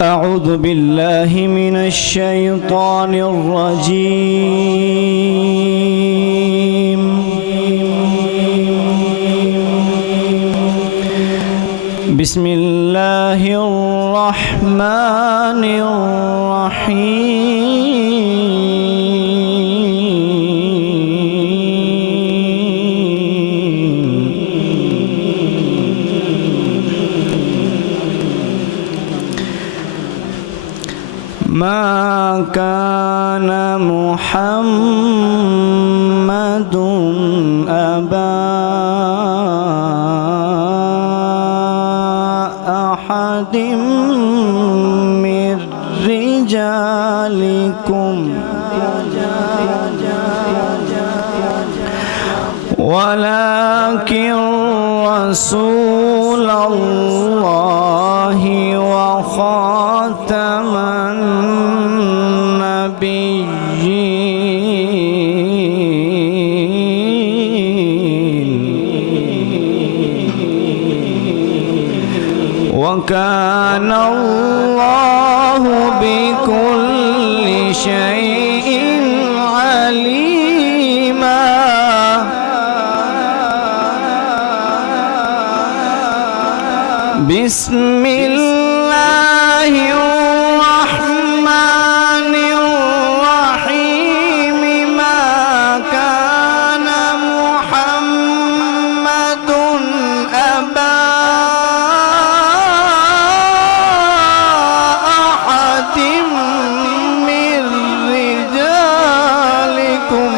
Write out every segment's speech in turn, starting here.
أعوذ بالله من الشيطان الرجيم. بسم الله الرحمن الرحيم. ما كان محمد أبا أحد من رجالكم ولكن رسول الله وخاتم وكان الله بكل شيء عليما. بسم الله الرحمن الرحيم. ما كان محمد أبا من رجالكم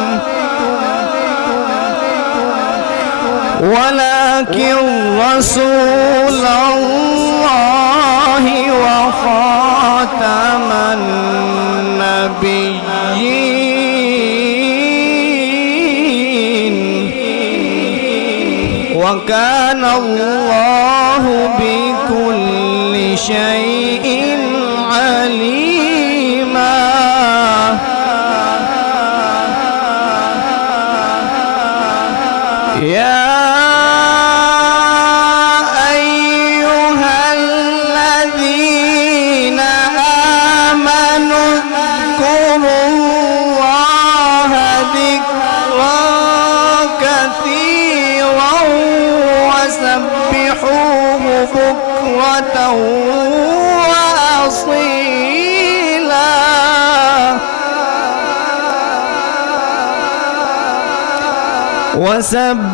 ولكن رسول الله وخاتم النبيين وكان الله بكل شيء عليما. يا أيها الذين آمنوا اذكروا الله ذكرا كثيرا وسبحوه بكرة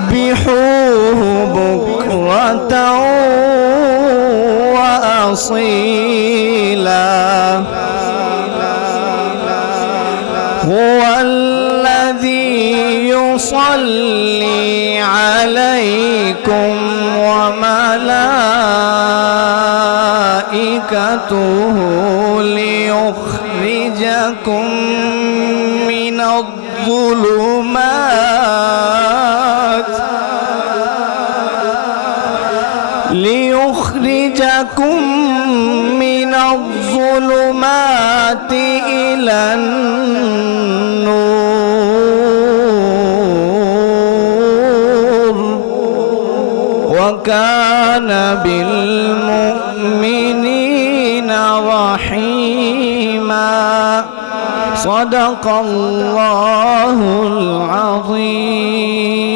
وسبحوه بكرة وأصيلا. هو الذي يصلي عليكم وملائكته ليخرجكم من الظلمات إلى النور وكان بالمؤمنين رحيما. صدق الله العظيم.